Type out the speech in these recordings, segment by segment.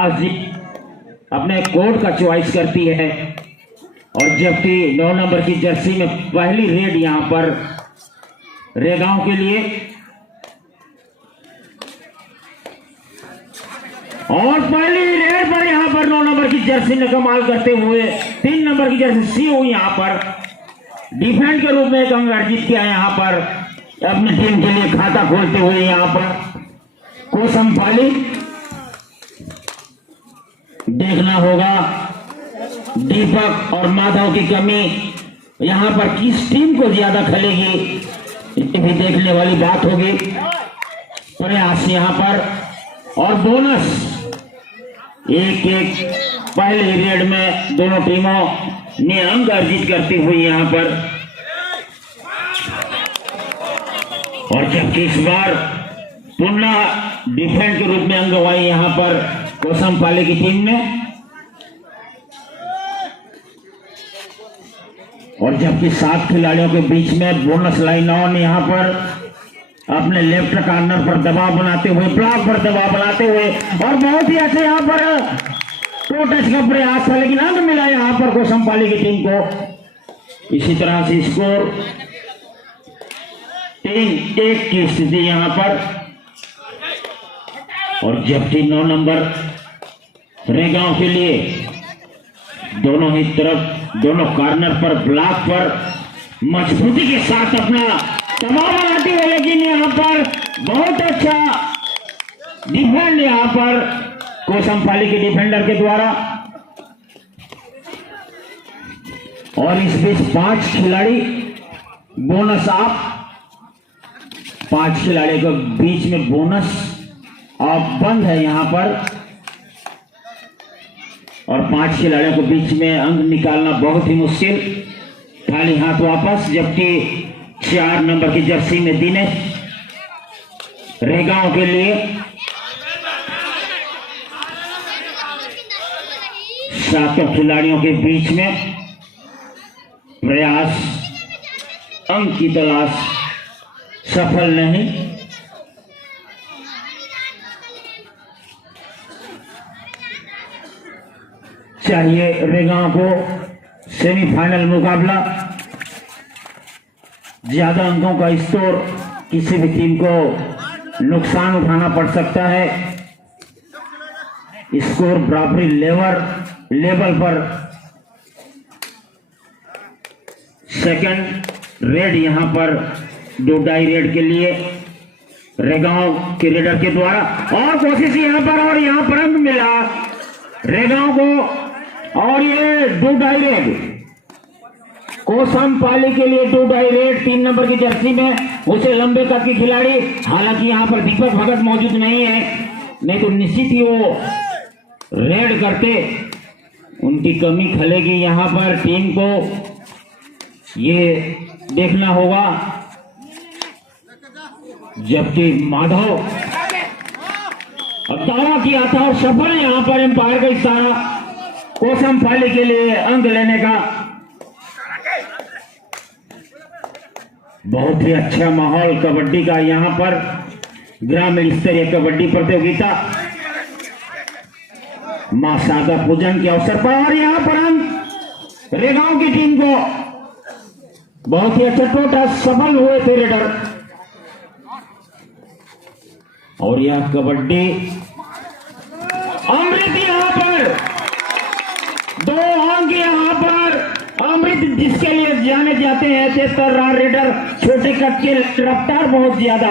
प्रयास जी अपने कोड का चॉइस करती है और जबकि 9 नंबर की जर्सी में पहली रेड यहां पर रेगांव के लिए और पहली रेड पर यहां पर 9 नंबर की जर्सी ने कमाल करते हुए 3 नंबर की जर्सी सीओ यहां पर डिफेंड के रूप में एक अंक अर्जित किया यहां पर अपनी टीम के लिए खाता खोलते हुए यहां पर कोसमपाली। देखना होगा दीपक और माधव की कमी यहां पर किस टीम को ज्यादा खलेगी, ये भी देखने वाली बात होगी। प्रयास यहां पर और बोनस एक पहले रेड में दोनों टीमों ने अंक अर्जित करती हुई यहां पर और जबकि इस बार पुनः डिफेंड के रूप में अंक गंवाई यहां पर कोसमपाली की टीम ने और जबकि 7 खिलाड़ियों के बीच में बोनस लाइन ऑन यहां पर अपने लेफ्ट कॉर्नर पर दबाव बनाते हुए ब्लॉक पर दबाव बनाते हुए और बहुत ही अच्छे यहां पर टो टच का प्रयास था लेकिन अंक मिला यहां पर कोसमपाली की टीम को। इसी तरह से स्कोर 3-1 की स्थिति यहां पर और जबकि 9 नंबर रेगांव के लिए दोनों ही तरफ दोनों कॉर्नर पर ब्लॉक पर मजबूती के साथ अपना दबाव बनाते हुए लेकिन यहां पर बहुत अच्छा डिफेंड यहां पर कोसमपाली के डिफेंडर के द्वारा और इस बीच 5 खिलाड़ी बोनस आप 5 खिलाड़ियों के बीच में बोनस ऑफ बंद है यहां पर और 5 खिलाड़ियों के बीच में अंक निकालना बहुत ही मुश्किल। खाली हाथ वापस जबकि 4 नंबर की जर्सी में दिनेश रेगांव के लिए 7 खिलाड़ियों के बीच में प्रयास अंक की तलाश सफल नहीं। चाहिए रेगांव को सेमीफाइनल मुकाबला, ज्यादा अंकों का स्कोर किसी भी टीम को नुकसान उठाना पड़ सकता है। स्कोर बराबरी लेवल पर सेकंड रेड यहां पर 2-2.5 रेड के लिए रेगांव के रेडर के द्वारा और कोशिश यहां पर और यहां पर अंक मिला रेगांव को और ये 2-2.5 रेड कोसमपाली के लिए 2-2.5 रेड 3 नंबर की जर्सी में उसे लंबे कद की खिलाड़ी, हालांकि यहां पर दीपक भगत मौजूद नहीं है, नहीं तो निश्चित ही वो रेड करते, उनकी कमी खलेगी यहां पर टीम को, ये देखना होगा। जबकि माधव अब दावा किया था और सफल यहां पर एम्पायर का इशारा कोसमपाली के लिए अंक लेने का। बहुत ही अच्छा माहौल कबड्डी का यहां पर ग्रामीण स्तरीय कबड्डी प्रतियोगिता मां शारदा पूजन के अवसर पर और यहां पर अंक रेगांव की टीम को बहुत ही अच्छा टोटा सफल हुए थे रेडर और यह कबड्डी अमृत यहां पर 2 अंक यहां पर अमृत जिसके लिए जाने जाते हैं 73 रेडर, छोटे कद के रफ्तार बहुत ज्यादा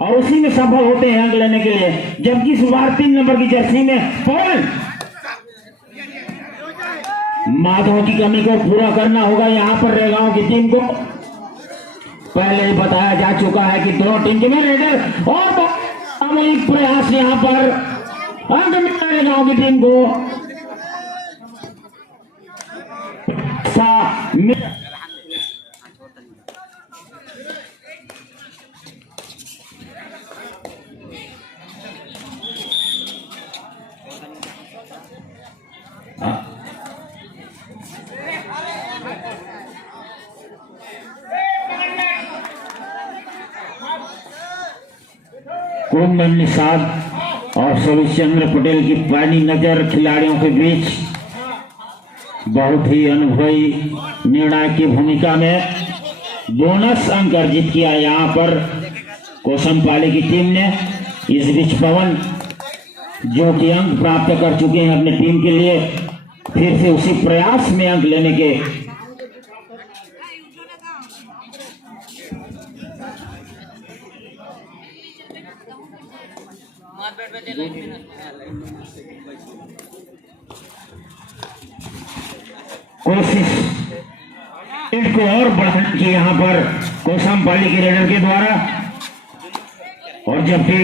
और उसी में सफल होते हैं अंक लेने के लिए। जबकि इस बार 3 नंबर की जर्सी में पवन माधव की कमी को पूरा करना होगा यहां पर रेगांव की टीम को। पहले ही बताया जा चुका है कि दोनों टीम के रेडर और सामूहिक प्रयास यहां पर अंक मिला रेगांव की टीम को। कुंभ निषाद और शरद पटेल की पैनी नजर खिलाड़ियों के बीच बहुत ही अनुभवी निर्णायक की भूमिका में बोनस अंक अर्जित किया यहाँ पर कोसमपाली की टीम ने। इस बीच पवन जो कि अंक प्राप्त कर चुके हैं अपने टीम के लिए, फिर से उसी प्रयास में अंक लेने के कोशिश को और बढ़ाने की यहाँ पर कोसमपाली के रेडर के द्वारा। और जबकि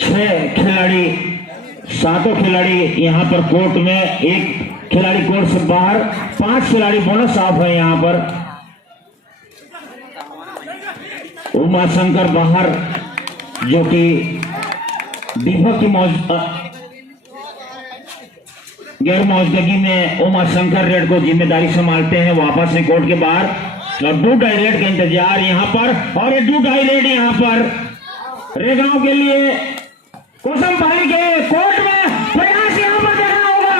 6 खिलाड़ी 7 खिलाड़ी यहाँ पर कोर्ट में, 1 खिलाड़ी कोर्ट से बाहर, 5 खिलाड़ी बोनस ऑफ है यहाँ पर। उमा शंकर बाहर जो कि दीपक की गैर मौजूदगी में उमा शंकर रेड को जिम्मेदारी संभालते हैं, वापस से कोर्ट के बाहर। और 2 डाई रेड का इंतजार यहाँ पर, और 2 डाई रेड यहाँ पर रेगांव के लिए। कोसमपाली के कोर्ट में प्रयास यहाँ पर देखना होगा,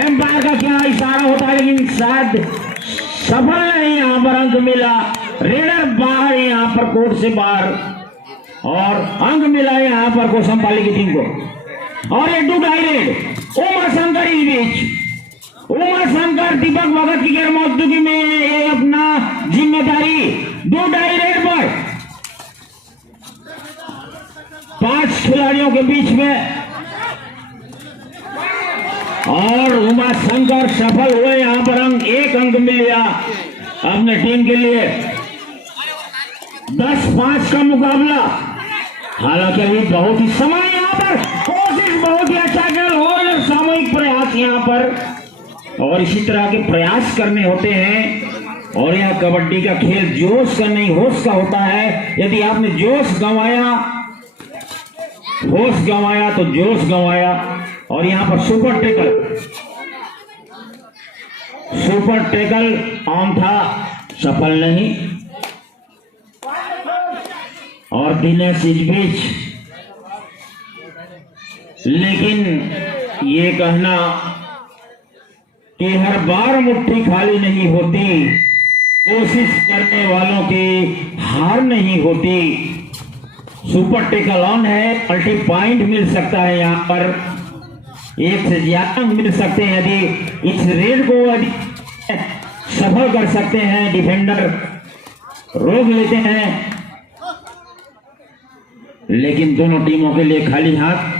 एम्पायर का क्या इशारा होता है, लेकिन शायद सफल नहीं यहाँ पर अंक मिला। रेडर बाहर यहाँ पर कोर्ट से बाहर, और अंक मिला यहाँ पर कोसमपाली की टीम को। और ये 2 डाई रेड उमा शंकर इस बीच, उमा शंकर दीपक भगत की गैर मौजूदगी में अपना जिम्मेदारी 2 डाई रेड पर 5 खिलाड़ियों के बीच में, और उमा शंकर सफल हुए यहाँ पर। 1 अंक मिल गया अपने टीम के लिए। 10-5 का मुकाबला, हालांकि अभी बहुत ही समय यहाँ पर, कोशिश बहुत ही अच्छा खेल हो, सामूहिक प्रयास यहाँ पर, और इसी तरह के प्रयास करने होते हैं। और यह कबड्डी का खेल जोश का नहीं होश का होता है। यदि आपने जोश गंवाया, होश गंवाया तो जोश गंवाया। और यहाँ पर सुपर टेकल ऑन था, सफल नहीं। और दिनेश इस बीच, लेकिन ये कहना कि हर बार मुट्ठी खाली नहीं होती, कोशिश करने वालों की हार नहीं होती। सुपर टेकल ऑन है, मल्टी पॉइंट मिल सकता है यहाँ पर, 1 से ज्यादा मिल सकते हैं यदि इस रेड को सफल कर सकते हैं। डिफेंडर रोक लेते हैं, लेकिन दोनों टीमों के लिए खाली हाथ।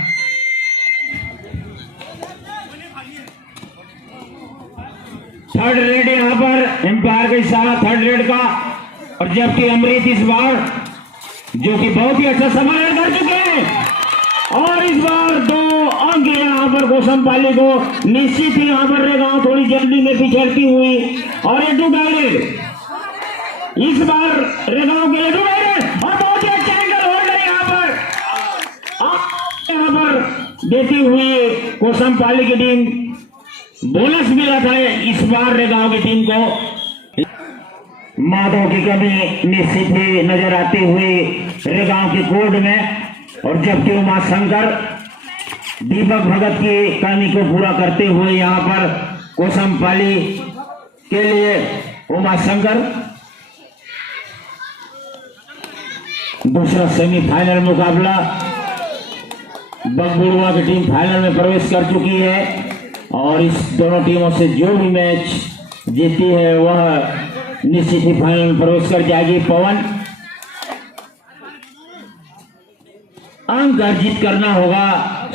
थर्ड रेड यहाँ पर एम्पायर का इशारा, थर्ड रेड का। और जबकि अमृत इस बार जो कि बहुत ही अच्छा समय कर चुके हैं, और इस बार 2 अंक यहाँ पर कोसमपाली को निश्चित ही यहाँ पर रेगांव थोड़ी जल्दी में पिछड़ती हुई। और ये 2 डाई रेड इस बार रेगांव के लिए 2 डाई रेड, और बहुत ही अच्छा एंगल होल्ड है यहाँ पर देती हुई कोसमपाली की टीम। बोनस मिला था इस बार रेगांव की टीम को। माधव की कमी निश्चित ही नजर आती हुई रेगांव की कोर्ट में। और जबकि उमा शंकर दीपक भगत की कमी को पूरा करते हुए यहाँ पर कोसमपाली के लिए उमा शंकर। दूसरा सेमीफाइनल मुकाबला, बगबुड़वा की टीम फाइनल में प्रवेश कर चुकी है, और इस दोनों टीमों से जो भी मैच जीती है वह निश्चित ही फाइनल में प्रवेश कर जाएगी। पवन, अंक अर्जित करना होगा।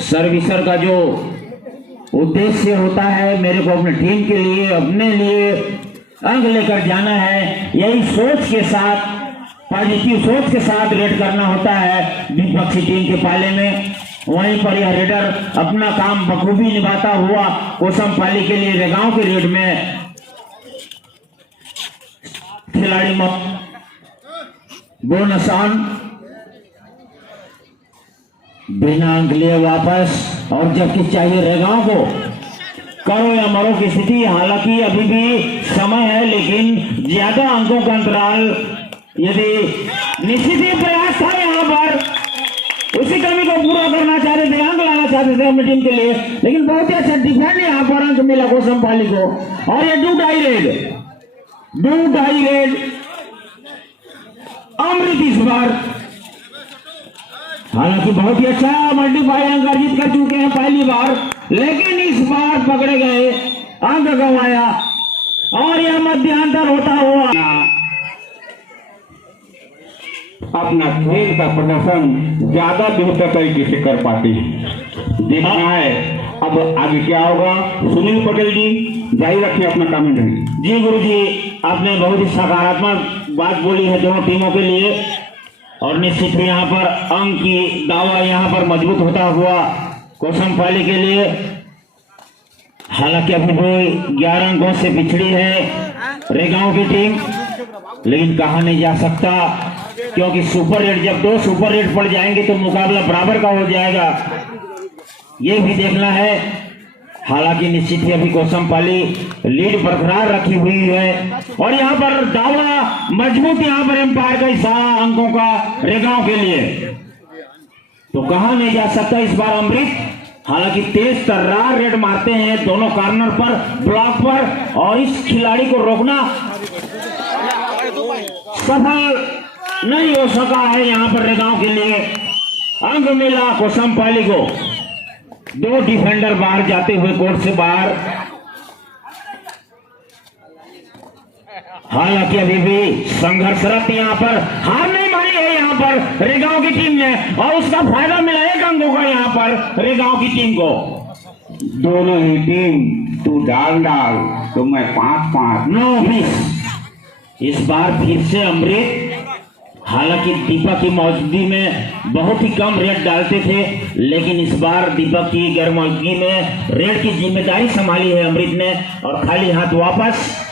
सर्विसर का जो उद्देश्य होता है, मेरे को अपने टीम के लिए, अपने लिए अंक लेकर जाना है, यही सोच के साथ, पॉजिटिव सोच के साथ रेड करना होता है विपक्षी टीम के पाले में। वहीं पर यह रेडर अपना काम बखूबी निभाता हुआ कोसमपाली के लिए रेगांव के रेड में खिलाड़ी बोनस ऑन, बिना अंक लिए वापस। और जबकि चाहिए रेगांव को करो या मरो की स्थिति, हालांकि अभी भी समय है, लेकिन ज्यादा अंकों का अंतराल यदि निश्चित ही प्रयास था यहाँ पर, उसी कमी को पूरा करना चाहते थे, अंक लाना चाहते थे अपनी टीम के लिए, लेकिन बहुत ही अच्छा डिफेंड यहाँ पर अंक मिला कोसमपाली को। और ये डू डाई रेड अमृत इस बार, हालांकि बहुत ही अच्छा मल्टीप्लाई अंक अर्जित कर चुके हैं पहली बार, लेकिन इस बार पकड़े गए, अंक गंवाया और यह मध्यांतर होता हुआ अपना खेल का प्रदर्शन ज्यादा बेहतर तरीके से कर पाते हैं। देखना है अब आगे क्या होगा। सुनील पटेल जी जारी रखिए अपना कमेंट्री। जी गुरु जी, आपने बहुत ही सकारात्मक बात बोली है दोनों टीमों के लिए, और निश्चित ही यहाँ पर अंक की दावा यहाँ पर मजबूत होता हुआ कोसमपाली के लिए। हालांकि अभी भी 11 अंकों से पिछड़ी है रेगांव की टीम, लेकिन कहा नहीं जा सकता, क्योंकि सुपर रेट, जब 2 सुपर रेट पड़ जाएंगे तो मुकाबला बराबर का हो जाएगा, ये भी देखना है। हालांकि निश्चित ही अभी कोसमपाली लीड बरकरार रखी हुई है, और यहाँ पर दावा मजबूत यहाँ पर एम्पायर का इशारा अंकों का रेगांव के लिए, तो कहा नहीं जा सकता इस बार अमृत। हालांकि तेज तर्रार रेड मारते हैं दोनों कॉर्नर पर, ब्लॉक पर, और इस खिलाड़ी को रोकना सफल नहीं हो सका है यहाँ पर रेगांव के लिए। अंक मिला कोसमपाली को, 2 डिफेंडर बाहर जाते हुए कोर्ट से बाहर। हालांकि अभी भी संघर्षरत यहाँ पर हार नहीं मानी है यहाँ पर रेगांव की टीम ने, और उसका फायदा मिला 1 अंक होगा यहाँ पर रेगांव की टीम को। दोनों ही टीम तू डाल तो मैं 5-5 नो मिस। इस बार फिर से अमृत, हालांकि दीपक की मौजूदगी में बहुत ही कम रेड डालते थे, लेकिन इस बार दीपक की गैर मौजूदगी में रेड की जिम्मेदारी संभाली है अमृत ने, और खाली हाथ वापस।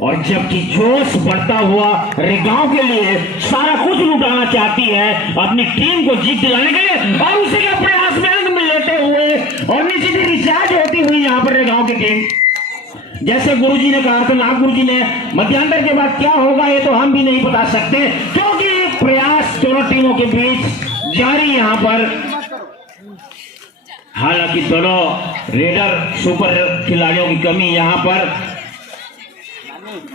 और जबकि जोश बढ़ता हुआ रेगांव के लिए सारा कुछ लुटाना चाहती है अपनी टीम को जीत दिलाने के लिए, और उसी के प्रयास में अंक में लेते हुए और निश्चित ही रिचार्ज होती हुई यहाँ पर रेगांव की टीम। जैसे गुरुजी ने कहा था, नाग गुरुजी ने, मध्यांतर के बाद क्या होगा ये तो हम भी नहीं बता सकते, क्योंकि प्रयास दोनों टीमों के बीच जारी यहाँ पर। हालांकि दोनों रेडर सुपर खिलाड़ियों की कमी यहाँ पर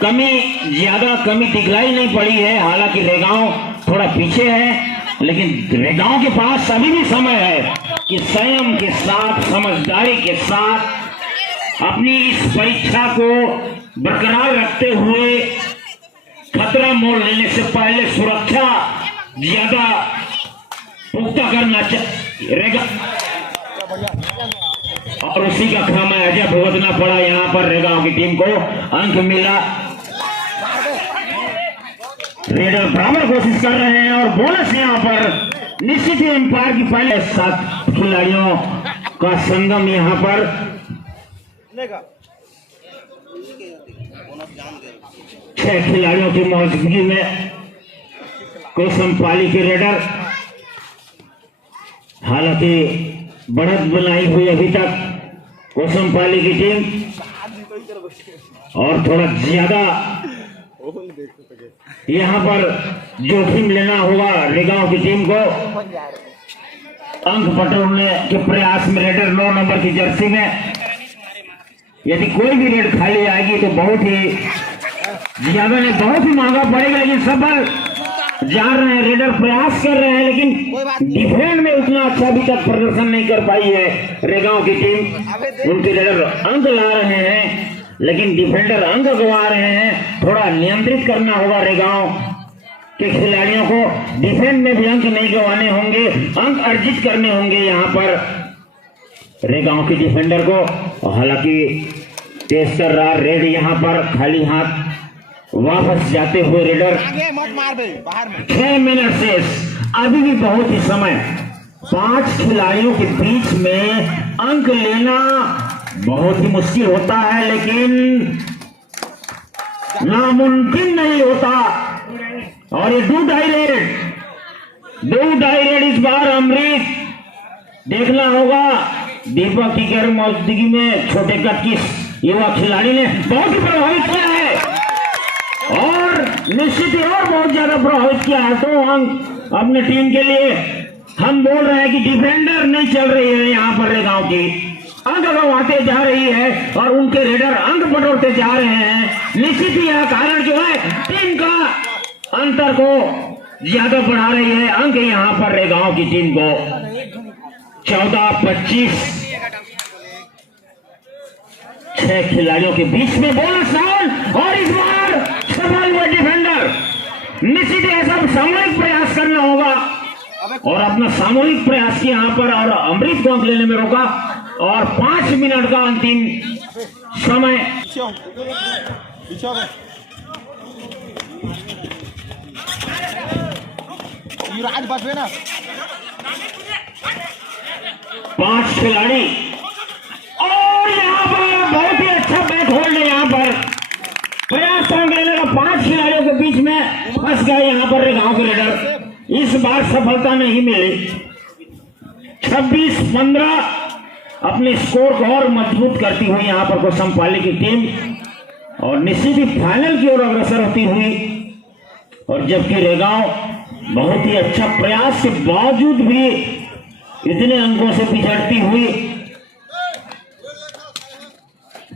ज्यादा कमी दिखलाई नहीं पड़ी है। हालांकि रेगांव थोड़ा पीछे है, लेकिन रेगांव के पास अभी भी समय है कि संयम के साथ, समझदारी के साथ अपनी इस परीक्षा को बरकरार रखते हुए खतरा मोड़ लेने से पहले सुरक्षा ज्यादा पुख्ता करना चाहिए, और उसी का खामा अजय भुगतना पड़ा यहाँ पर रेगांव की टीम को। अंक मिला, रेडर बराबर कोशिश कर रहे हैं, और बोनस यहाँ पर निश्चित ही एम्पायर की पहले 7 खिलाड़ियों का संगम यहाँ पर। 6 खिलाड़ियों की मौजूदगी में कोसमपाली के रेडर, हालांकि बढ़त बनाई हुई अभी तक कोसमपाली की टीम, और थोड़ा ज्यादा यहाँ पर जोखिम लेना होगा रेगांव की टीम को। अंक बटोरने के प्रयास में रेडर 9 नंबर की जर्सी में, यदि कोई भी रेड खाली आएगी तो बहुत ही ज्यादा नहीं, बहुत ही महंगा पड़ेगा, लेकिन सफल जा रहे हैं रेडर, प्रयास कर रहे हैं, लेकिन डिफेंड में उतना अच्छा अभी तक प्रदर्शन नहीं कर पाई है रेगांव की टीम। उनके रेडर अंक ला रहे हैं, लेकिन डिफेंडर अंक गंवा रहे हैं। थोड़ा नियंत्रित करना होगा रेगांव के खिलाड़ियों को, डिफेंड में भी अंक नहीं गंवाने होंगे, अंक अर्जित करने होंगे यहाँ पर रेगांव के डिफेंडर को। हालांकि तेज तर्रार रेड यहाँ पर खाली हाथ वापस जाते हुए रेडर। 6 मिनट से अभी भी बहुत ही समय, 5 खिलाड़ियों के बीच में अंक लेना बहुत ही मुश्किल होता है, लेकिन नामुमकिन नहीं होता। और ये डू डाई रेड इस बार अमृत, देखना होगा दीपक की गैर मौजूदगी में छोटे कद की युवा खिलाड़ी ने बहुत ही प्रभावित किया है। और निश्चित ही और बहुत ज्यादा प्रभावित किया है। 2 अंक अपने टीम के लिए। हम बोल रहे हैं कि डिफेंडर नहीं चल रही है यहाँ पर रेगांव की, अंक गंवाते जा रही है और उनके रेडर अंक बटोरते जा रहे हैं। निश्चित ही यह कारण जो है टीम का अंतर को ज्यादा बढ़ा रही है। अंक यहाँ पर रेगांव की टीम को 14-25। 6 खिलाड़ियों के बीच में बोनस राउंड और इस बार सफल हुए डिफेंडर। निश्चित ऐसा सामूहिक प्रयास करना होगा और अपना सामूहिक प्रयास किया यहाँ पर और अमृत को अंक लेने में रोका। और 5 मिनट का अंतिम समय। युवराज बच ना 5 खिलाड़ी और यहाँ पर बहुत ही अच्छा बैट होल्ड है। यहाँ पर प्रयास लेने का 5 खिलाड़ियों के बीच में फंस गए यहाँ पर गांव के रेडर। इस बार सफलता नहीं मिली। 26-15 अपने स्कोर को और मजबूत करती हुई यहाँ पर कोसमपाली की टीम और निश्चित ही फाइनल की ओर अग्रसर होती हुई। और जबकि रेगांव बहुत ही अच्छा प्रयास के बावजूद भी इतने अंकों से पिछड़ती हुई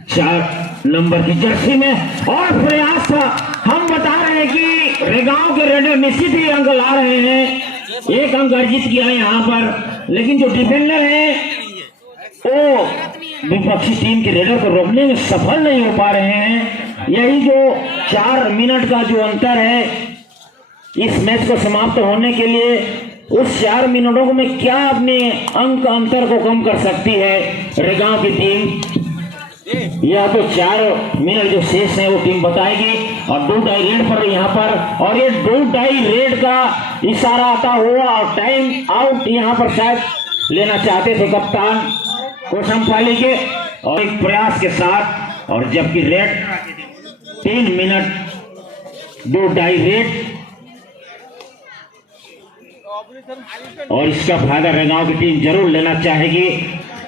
4 नंबर की जर्सी में और प्रयास था। हम बता रहे हैं कि रेगांव के रेडर निश्चित ही अंक ला रहे हैं। 1 अंक अर्जित किया है यहाँ पर, लेकिन जो डिफेंडर है वो विपक्षी टीम के रेडर को रोकने में सफल नहीं हो पा रहे हैं। यही जो 4 मिनट का जो अंतर है इस मैच को समाप्त होने के लिए, उस 4 मिनटों में क्या अपने अंक अंतर को कम कर सकती है रेगांव की टीम, या तो 4 मिनट जो शेष है वो टीम बताएगी। और 2 टाई रेड पर यहाँ पर, और ये 2 टाई रेड का इशारा आता हुआ और टाइम आउट यहाँ पर शायद लेना चाहते थे कप्तान कोसमपाली के और एक प्रयास के साथ। और जबकि रेड 3 मिनट 2 टाई रेड और इसका फायदा रेगांव की टीम जरूर लेना चाहेगी।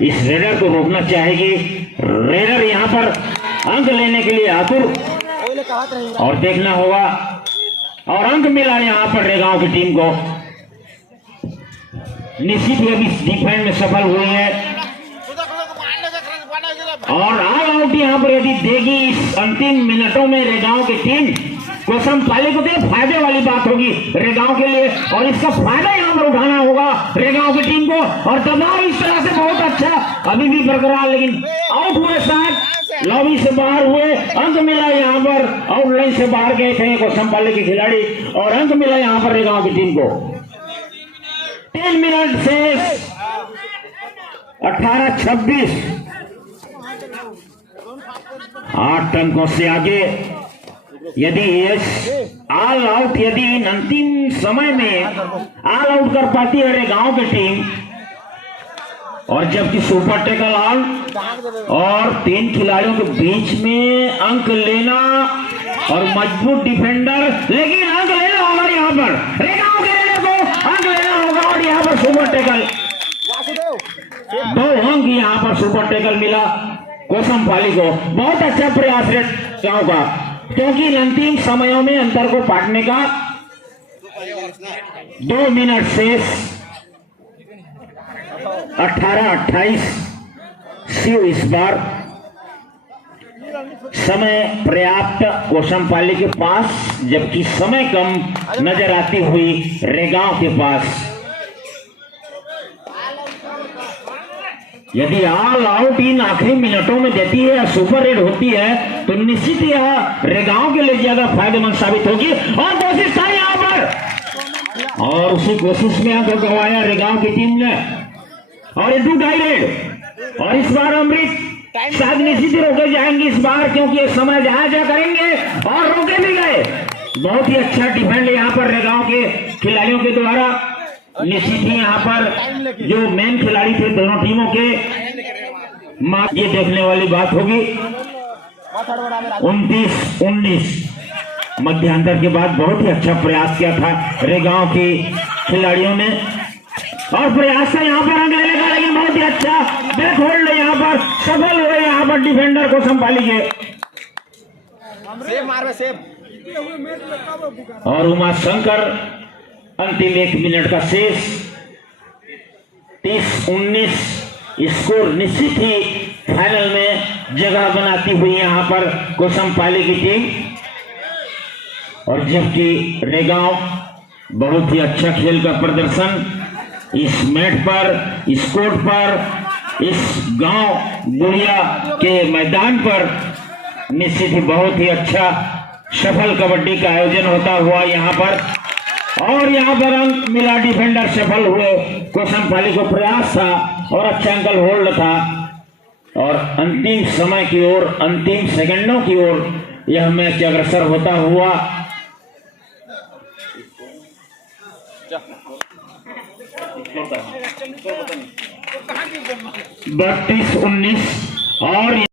इस रेडर को रोकना चाहेगी। रेडर यहाँ पर अंक लेने के लिए आतुर और देखना होगा। और अंक मिला यहाँ पर रेगांव की टीम को। निश्चित ही अभी डिफेंस में सफल हुई है और ऑल आउट यहाँ पर यदि देगी इस अंतिम मिनटों में रेगांव की टीम कोसमपाली को, तो फायदे वाली बात होगी रेगांव के लिए और इसका फायदा यहाँ पर उठाना होगा रेगांव की टीम को। और दबाव इस तरह से बहुत अच्छा अभी भी बरकरार, लेकिन आउट हुए साथ लॉबी से बाहर हुए। अंक मिला यहाँ पर, आउटलाइन से बाहर गए थे कोसमपाली के खिलाड़ी और अंक मिला यहाँ पर रेगांव की टीम को। 3 मिनट से 18-26 8 अंकों से आगे। यदि ऑल आउट यदि इन अंतिम समय में ऑल आउट कर पाती है रेगांव की टीम, और जबकि सुपर टेकल ऑन और 3 खिलाड़ियों के बीच में अंक लेना और मजबूत डिफेंडर, लेकिन अंक लेना होगा यहाँ पर रेगांव के रेडर को अंक लेना होगा। और यहाँ पर सुपर टेकल 2 अंक यहाँ पर सुपर टेकल मिला कोसमपाली को। बहुत अच्छा प्रयास रेगांव का, क्योंकि अंतिम समयों में अंतर को पाटने का 2 मिनट शेष 18-28 शिव इस बार समय पर्याप्त कोसमपाली के पास, जबकि समय कम नजर आती हुई रेगांव के पास। यदि ऑल आउट इन आखिरी मिनटों में देती है या सुपर रेड होती है तो निश्चित यह रेगांव के लिए ज्यादा फायदेमंद साबित होगी। और कोशिश था यहाँ पर और उसी कोशिश में आगे गंवाया रेगांव की टीम ने। और ये 2 टाई रेड और इस बार अमृत शायद निश्चित रोके जाएंगे इस बार, क्योंकि ये समय जहां करेंगे और रोके भी गए। बहुत ही अच्छा डिफेंड यहाँ पर रेगांव के खिलाड़ियों के द्वारा। निश्चित ही यहाँ पर जो मेन खिलाड़ी थे दोनों टीमों के, ये देखने वाली बात होगी। 29-19 मध्यांतर के बाद बहुत ही अच्छा प्रयास किया था रेगांव के खिलाड़ियों ने और प्रयास था यहाँ पर अंक लेने का, लेकिन बहुत ही अच्छा बैक होल्ड यहाँ पर सफल हुए यहाँ पर डिफेंडर कोसमपाली के। और उमा शंकर अंतिम 1 मिनट का शेष 30-19 स्कोर निश्चित ही फाइनल में जगह बनाती हुई यहां पर कोसमपाली की टीम। और जबकि रेगांव बहुत ही अच्छा खेल का प्रदर्शन इस मैच पर, इस कोर्ट पर, इस गांव बुढ़िया के मैदान पर निश्चित ही बहुत ही अच्छा सफल कबड्डी का आयोजन होता हुआ यहाँ पर। और यहाँ पर अंक मिला, डिफेंडर सफल हुए। कोसमपाली को प्रयास था और अच्छा अंकल होल्ड था और अंतिम समय की ओर, अंतिम सेकंडों की ओर यह मैच अग्रसर होता हुआ 32-19 और